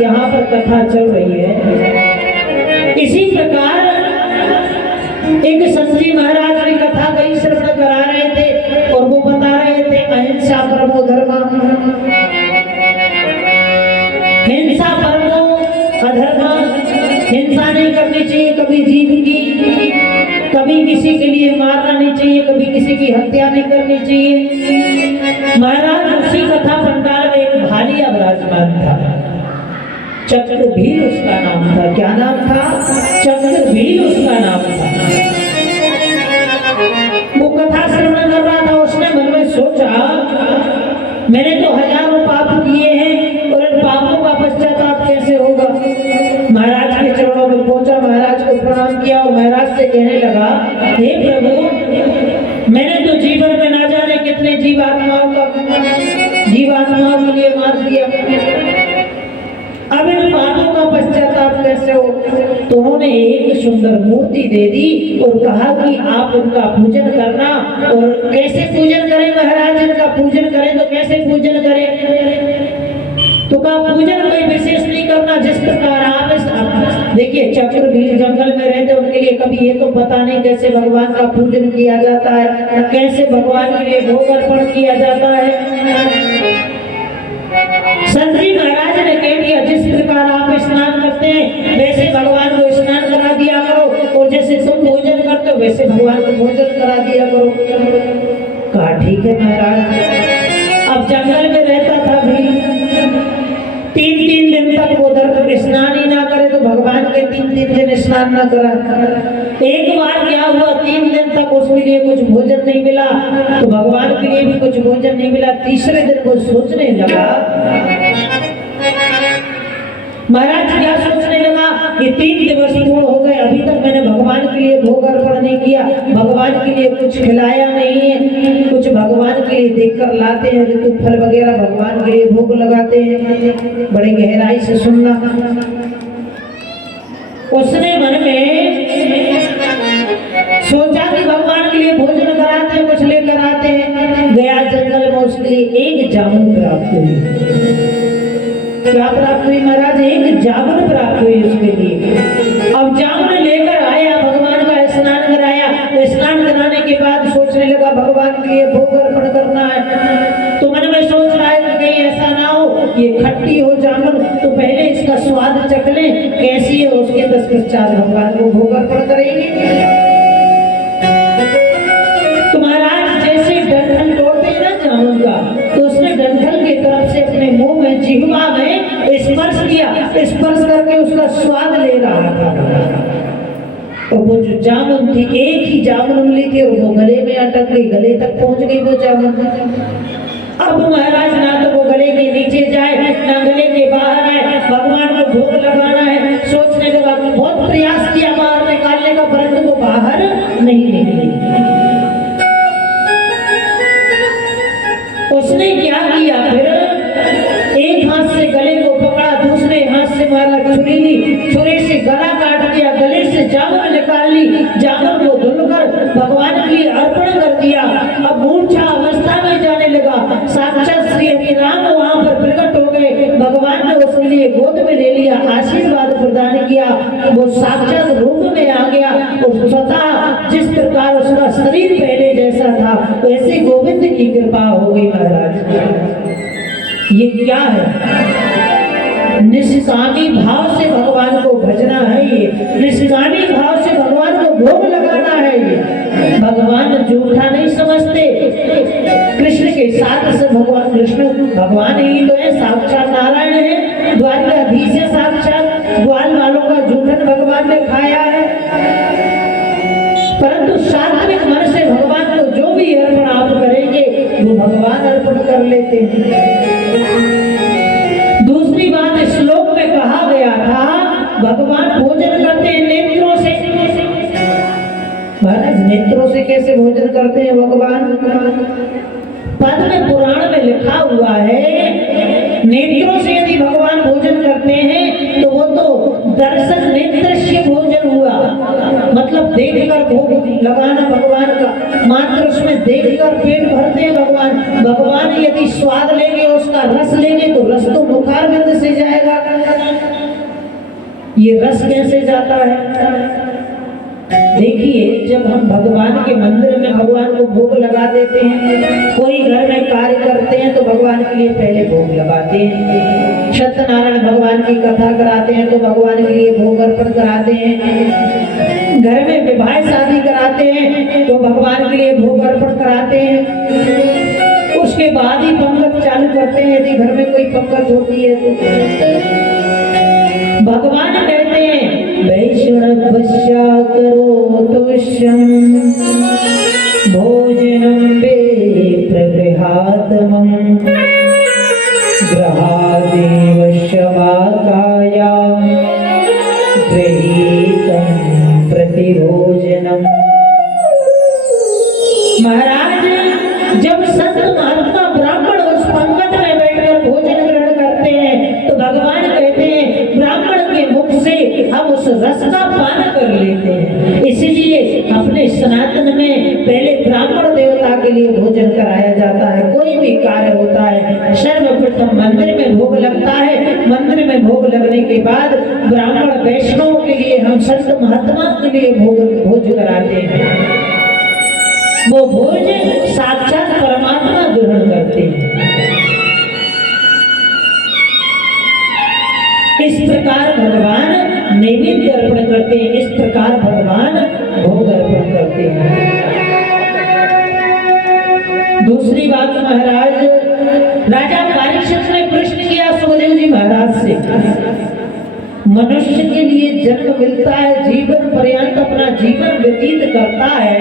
यहाँ पर कथा चल रही है। इसी प्रकार एक संत जी महाराज की कथा कई श्रवण करा रहे थे और वो बता रहे थे अहिंसा परमो धर्म, हिंसा परमो अधर्म। हिंसा नहीं करनी चाहिए कभी जीव की, कभी किसी के लिए मारना नहीं चाहिए, कभी किसी की हत्या नहीं करनी चाहिए। महाराज उसी कथा पंडाल में एक भालिया विराजमान था, चक्रभील उसका नाम था। क्या नाम था? चक्रभील उसका नाम था। वो कथा श्रवण कर रहा था, उसने मन में सोचा मैंने तो हजारों पाप किए हैं और इन पापों का पश्चाताप कैसे होगा। महाराज के चरणों में पहुंचा, महाराज को प्रणाम किया और महाराज से कहने लगा, हे प्रभु, मैंने तो जीवन में ना जाने कितने जीवात्माओं के लिए मार दिया, अब इन पापों का पश्चाताप कैसे हो। तो उन्होंने एक सुंदर मूर्ति दे दी और कहा कि आप उनका पूजन करना। और कैसे पूजन करें महाराज, इनका पूजन करें तो कैसे पूजन करें? तो कहा पूजन कोई विशेष नहीं करना, जिस प्रकार आप देखिए चक्रभील जंगल में रहते, उनके लिए कभी ये तो पता नहीं कैसे भगवान का पूजन किया जाता है, कैसे भगवान के लिए भोग अर्पण किया जाता है। संत जी महाराज ने कह दिया जिस प्रकार आप स्नान करते हैं वैसे भगवान को स्नान करा दिया करो, और जैसे तुम भोजन करते हो वैसे भगवान को भोजन करा दिया करो। कहा ठीक है महाराज। अब जंगल में रहता था भी, 3-3 दिन तक वो उधर स्नान ही ना करे तो भगवान के 3-3 दिन स्नान ना करा। एक बार क्या हुआ, 3 दिन तक उसके लिए कुछ भोजन नहीं मिला तो भगवान के लिए भी कुछ भोजन नहीं मिला। तीसरे दिन वो सोचने लगा, महाराज क्या सोचने लगा कि 3 दिवस पूर्ण हो गए, अभी तक मैंने भगवान के लिए भोग अर्पण नहीं किया, भगवान के लिए कुछ खिलाया नहीं है, कुछ भगवान के लिए देखकर लाते हैं ऋतु फल वगैरह भगवान के लिए भोग लगाते हैं। बड़े गहराई से सुनना। उसने मन में सोचा कि भगवान के लिए भोजन कराते हैं, कुछ लेकर आते हैं। गया जंगल में, उसके लिए एक जामुन प्राप्त हुई। क्या प्राप्त हुई महाराज? एक जामुन प्राप्त हुई उसके लिए। अब जामुन लेकर आया, भगवान का स्नान कराया। स्नान कराने के बाद सोचने लगा भगवान के लिए भोग अर्पण करना है। तो मन में सोच रहा है कि कहीं ऐसा ना हो ये खट्टी हो जामुन, तो पहले इसका स्वाद चख लें कैसी है, उसके पश्चात भगवान को भोग अर्पण करेंगे। तो महाराज जैसे डंठल तोड़ते हैं ना जामुन का, तो उसने डंठल की तरफ से अपने मुंह में जिह्वा में स्पर्श किया, स्पर्श करके उसका स्वाद ले रहा था। और वो जो जामुन थी, एक ही जामुन मिली थी और वो गले में अटक गई, गले तक पहुंच गई वो जामुन। अब महाराज ना तो वो गले के नीचे जाए ना गले के बाहर आए, भगवान को भोग लगाना है। सोचने लगा, बहुत प्रयास किया बाहर निकालने का, परंतु वो बाहर नहीं निकली। उसने क्या किया फिर, एक हाथ से गले को पकड़ा, दूसरे हाथ से मारा छुरी ली, छुरी से गला काट दिया, गले से जामुन निकाल ली, जामुन को धुलकर भगवान के लिए अर्पण कर दिया। अब मूर्छा अवस्था में जाने लगा। साक्षात श्री हरि राम वहां पर प्रकट हो गए। भगवान ने उसके लिए गोद में ले लिया, आशीर्वाद प्रदान किया। वो साक्षात रूप में आ गया और स्वतः जिस प्रकार उसका शरीर पहले जैसा था वैसे गोविंद की कृपा हो गई महाराज। ये क्या है? निष्कामी भाव से भगवान को भजना है, ये निष्कामी भाव से भगवान को भोग लगाना है। ये भगवान झूठा नहीं समझते। कृष्ण के साथ से भगवान, कृष्ण भगवान ही तो है, साक्षात नारायण है, द्वारकाधीश है साक्षात। ग्वाल वालों का जूठन भगवान ने खाया है, परंतु सात्विक मन से भगवान को जो भी अर्पण आप करेंगे वो भगवान अर्पण कर लेते हैं। दूसरी बात, श्लोक में कहा गया था भगवान भोजन करते हैं नेत्रों से। महाराज नेत्रों से कैसे भोजन करते हैं भगवान? पद्म पुराण में लिखा हुआ है, नेत्रों से यदि भगवान भोजन करते हैं तो वो तो दर्शन नेत्रस्य भोजन हुआ, मतलब देखकर भोग लगाना भगवान का, मात्र उसमें देखकर पेट भरते हैं भगवान। भगवान यदि स्वाद लेंगे, उसका रस लेंगे तो रस तो मुखारविंद से जाएगा, ये रस कैसे जाता है? देखिए, जब हम भगवान के मंदिर में भगवान को भोग लगा देते हैं, कोई घर में कार्य करते हैं तो भगवान के लिए पहले भोग लगाते हैं। सत्यनारायण भगवान की कथा कराते हैं तो भगवान के लिए भोग अर्पण कराते हैं। घर में विवाह शादी कराते हैं तो भगवान के लिए भोग अर्पण कराते हैं। उसके बाद ही पंगत चालू करते हैं, यदि घर में कोई पंगत होती है तो। भगवान कहते हैं वैष्णवस्या करोतुष्यं भोजनं वे प्रगृहात्मं गृहादेवस्य वाकाया गृहीतं प्रतिभोजनम्। महाराज, जब संत महात्मा ब्राह्मण उस पंगत में बैठकर भोजन ग्रहण करते हैं तो भगवान कहते हैं ब्राह्मण के मुख से हम उस रस का पान कर लेते हैं। इसीलिए अपने सनातन में पहले ब्राह्मण देवता के लिए भोजन कराया जाता है। कोई भी कार्य होता है सर्वप्रथम मंदिर में भोग लगता है। मंदिर में भोग लगने के बाद ब्राह्मण वैष्णव के लिए हम संत महात्मा के लिए भोज कराते हैं। वो भोज साक्षात परमात्मा ग्रहण करते हैं। इस प्रकार भगवान नैवेद्य अर्पण करते हैं, इस प्रकार भगवान भोग अर्पण करते हैं। दूसरी बात महाराज, राजा परीक्षित ने प्रश्न किया सुखदेव जी महाराज से, मनुष्य के लिए जन्म मिलता है, जीवन पर्यंत अपना जीवन व्यतीत करता है,